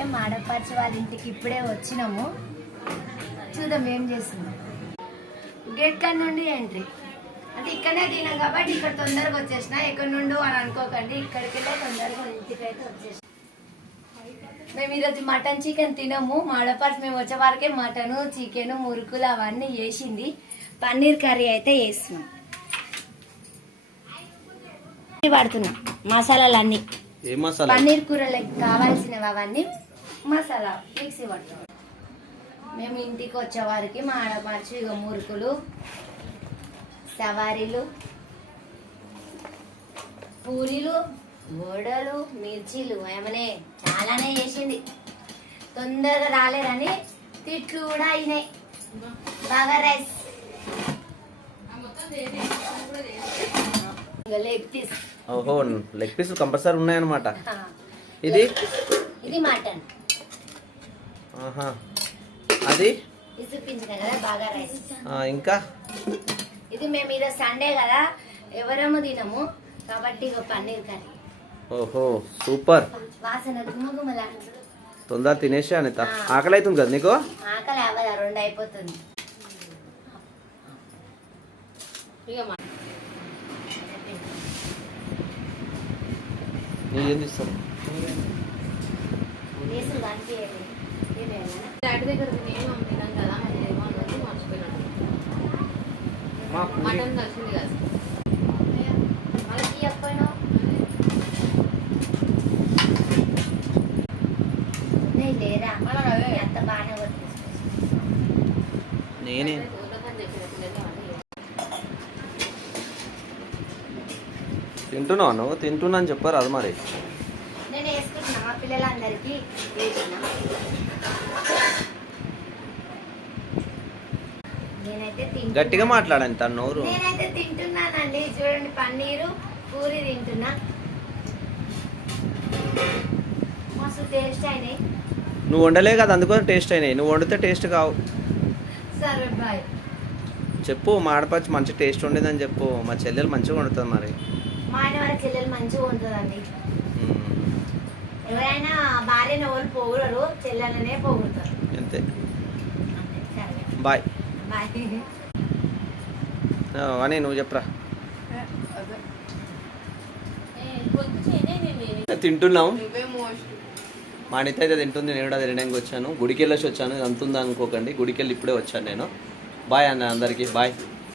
అయితే మాడపరిచి వాళ్ళ ఇంటికి ఇప్పుడే వచ్చినాము. చూద్దాం ఏం చేస్తున్నాం. గేట్ కాడ నుండి ఎంట్రీ అంటే ఇక్కడనే తినాం కాబట్టి ఇక్కడ తొందరగా వచ్చేసిన. ఎక్కడి నుండి అని అనుకోకండి, ఇక్కడికి వెళ్ళే తొందరగా ఇంటికి అయితే వచ్చేసిన. మేము ఈరోజు మటన్ చికెన్ తినము. మాడపరిచి మేము వచ్చే వరకే మటను చికెను మురుకులు అవన్నీ వేసింది. పన్నీర్ కర్రీ అయితే వేస్తున్నాం. పడుతున్నాం మసాలాలు అన్నీ, పన్నీర్ కూరలకు కావాల్సినవి అవన్నీ మసాలా మిక్సీ పడుతున్నాం. మేము ఇంటికి వచ్చే వారికి మా ఆడపడుచు ఇక మురుకులు సవారీలు పూరీలు వడలు మిర్చీలు ఏమనే చాలానే చేసింది. తొందరగా రాలేదని తిట్లు కూడా అయినాయి. బాగా రైస్ లెగ్ పీస్. ఓహో, లెగ్ పీస్ కంపల్సరీ ఉన్నాయన్నమాట. ఇది ఇది మటన్. ఆహా, అది చూపించిన కదా బాగా రైస్. ఇంకా ఇది మేము ఈరోజు సండే కదా ఎవరేమో తినము కాబట్టి ఇక పన్నీర్ కర్రీ. ఓహో సూపర్. వాసన గుమ్మగుమ్మలా. తొందర తినేసి అనిత, ఆకలి అవుతుంది కదా నీకు? ఆకలి అవ్వదా, 2 అయిపోతుంది. ఏం తీస్తాను మటన్ కలిసింది కదా లేరా ఎంత బాగానే నేనే తింటున్నావు నువ్వు? తింటున్నా అని చెప్పారు అది మరి. నేను వేసుకుంటున్నా మా పిల్లలందరికీ వేసిన. నేనైతే గట్టిగా మాట్లాడండి తన నోరు. నేనైతే తింటున్నానండి. చూడండి పన్నీరు పూరి తింటున్నా. మస్తు టేస్ట్ అయినాయి. నువ్వు వండలే కదా అందుకోసం టేస్ట్ అయినాయి. నువ్వు వండితే టేస్ట్ కావు. సరే బాయ్. చెప్పు మా ఆడపచ్చి మంచి టేస్ట్ ఉండేదని చెప్పు. మా చెల్లెలు మంచిగా వండుతుంది మరి. మా ఆయన వాళ్ళ చెల్లెలు మంచిగా ఉంటుందండి. ఎవరైనా భార్యను ఎవరు పొగడరు, చెల్లెలనే పొగుడతారు అంతే. Bye bye. అని నువ్వు చెప్పరా. తింటున్నాం. మా అనిత అయితే తింటుంది, నేను కూడా తినడానికి వచ్చాను. గుడికి వెళ్ళేసి వచ్చాను, ఇది అంతుందా అనుకోకండి. గుడికి వెళ్ళి ఇప్పుడే వచ్చాను నేను. బాయ్ అన్న అందరికీ బాయ్.